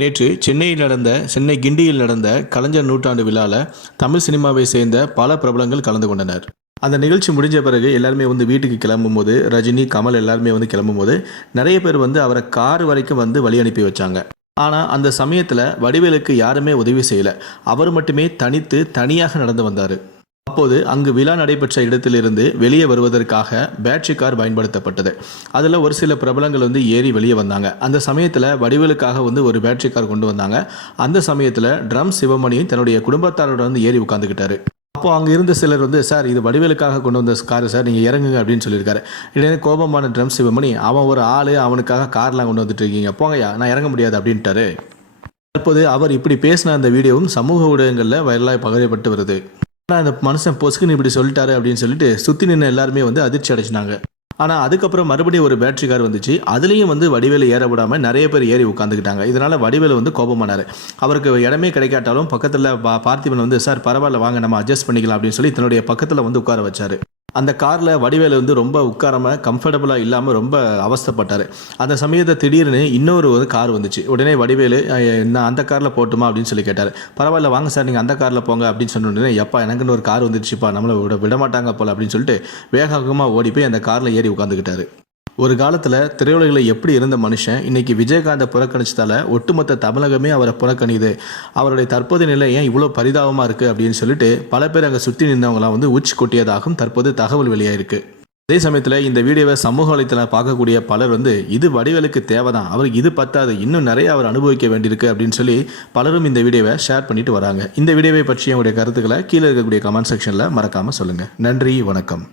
நேற்று சென்னையில் நடந்த சென்னை கிண்டியில் நடந்த கலைஞர் நூற்றாண்டு விழாவில் தமிழ் சினிமாவை சேர்ந்த பல பிரபலங்கள் கலந்து கொண்டனர். அந்த நிகழ்ச்சி முடிஞ்ச பிறகு எல்லாருமே வந்து வீட்டுக்கு கிளம்பும்போது ரஜினி கமல் எல்லாருமே வந்து கிளம்பும்போது நிறைய பேர் வந்து அவரை கார் வரைக்கும் வந்து வழி அனுப்பி வச்சாங்க. ஆனால் அந்த சமயத்தில் வடிவேலுக்கு யாருமே உதவி செய்யலை. அவர் மட்டுமே தனித்து தனியாக நடந்து வந்தார். அப்போது அங்கு விழா நடைபெற்ற இடத்திலிருந்து வெளியே வருவதற்காக பேட்டரி கார் பயன்படுத்தப்பட்டது. அதில் ஒரு சில பிரபலங்கள் வந்து ஏறி வெளியே வந்தாங்க. அந்த சமயத்தில் வடிவலுக்காக வந்து ஒரு பேட்டரி கார் கொண்டு வந்தாங்க. அந்த சமயத்தில் ட்ரம் சிவமணி தன்னுடைய குடும்பத்தாரோட வந்து ஏறி உட்காந்துக்கிட்டாரு அப்போ அங்கே இருந்த சிலர் வந்து சார் இது வடிவேலுக்காக கொண்டு வந்த காரு சார் நீங்கள் இறங்குங்க அப்படின்னு சொல்லியிருக்காரு. இடையே கோபமான ட்ரம் சிவமணி அவன் ஒரு ஆள் அவனுக்காக கார்லாம் கொண்டு வந்துட்டு இருக்கீங்க. போங்கய்யா நான் இறங்க முடியாது அப்படின்ட்டாரு. தற்போது அவர் இப்படி பேசின அந்த வீடியோவும் சமூக ஊடகங்களில் வைரலாக பகிரப்பட்டு வருது. ஆனால் அந்த மனுஷன் பொசுக்குன்னு இப்படி சொல்லிட்டாரு அப்படின்னு சொல்லிட்டு சுற்றி நின்று எல்லாருமே வந்து அதிர்ச்சி அடைச்சினாங்க ஆனால் அதுக்கப்புறம் மறுபடியும் ஒரு பேட்டரி கார் வந்துச்சு. அதுலேயும் வந்து வடிவேலு ஏற விடாமல் நிறைய பேர் ஏறி உட்காந்துக்கிட்டாங்க இதனால் வடிவேலு வந்து கோபமானார். அவருக்கு இடமே கிடைக்காட்டாலும் பக்கத்தில் பா பார்த்திபன் வந்து சார் பரவாயில்ல வாங்க நம்ம அட்ஜஸ்ட் பண்ணிக்கலாம் அப்படின்னு சொல்லி தன்னுடைய பக்கத்தில் வந்து உட்கார வச்சார். அந்த காரில் வடிவேலு வந்து ரொம்ப உட்காராமல் கம்ஃபர்டபுளாக இல்லாமல் ரொம்ப அவஸ்தைப்பட்டார். அந்த சமயத்தை திடீர்னு இன்னொரு ஒரு கார் வந்துச்சு. உடனே வடிவேலு என்ன நான் அந்த காரில் போட்டுமா? அப்படின்னு சொல்லி கேட்டார். பரவாயில்ல வாங்க சார் நீங்கள் அந்த காரில் போங்க அப்படின்னு சொன்ன உடனே எப்பா எனக்குன்னு ஒரு கார் வந்துருச்சுப்பா நம்மளை விட விட மாட்டாங்க அப்படின்னு சொல்லிட்டு வேகமாக ஓடி போய் அந்த காரில் ஏறி உட்காந்துக்கிட்டாரு. ஒரு காலத்தில் திரையுலகில் எப்படி இருந்த மனுஷன் இன்னைக்கு விஜயகாந்தை புறக்கணிச்சதால ஒட்டுமொத்த தமிழகமே அவரை புறக்கணிது அவருடைய தற்போதைய நிலை ஏன் இவ்வளோ பரிதாபமாக இருக்குது அப்படின்னு சொல்லிட்டு பல பேர் அங்கே சுற்றி நின்றவங்களாம் வந்து உச்சி கொட்டியதாகவும் தற்போது தகவல் வெளியாயிருக்கு. அதே சமயத்தில் இந்த வீடியோவை சமூக வலைத்தளம் பார்க்கக்கூடிய பலர் வந்து இது வடிவேலுக்கு தேவைதான் அவருக்கு இது பத்தாது இன்னும் நிறைய அவர் அனுபவிக்க வேண்டியிருக்கு அப்படின்னு சொல்லி பலரும் இந்த வீடியோவை ஷேர் பண்ணிட்டு வராங்க. இந்த வீடியோவை பற்றிய உங்களுடைய கருத்துக்களை கீழே இருக்கக்கூடிய கமெண்ட் செக்ஷனில் மறக்காமல் சொல்லுங்கள் நன்றி வணக்கம்.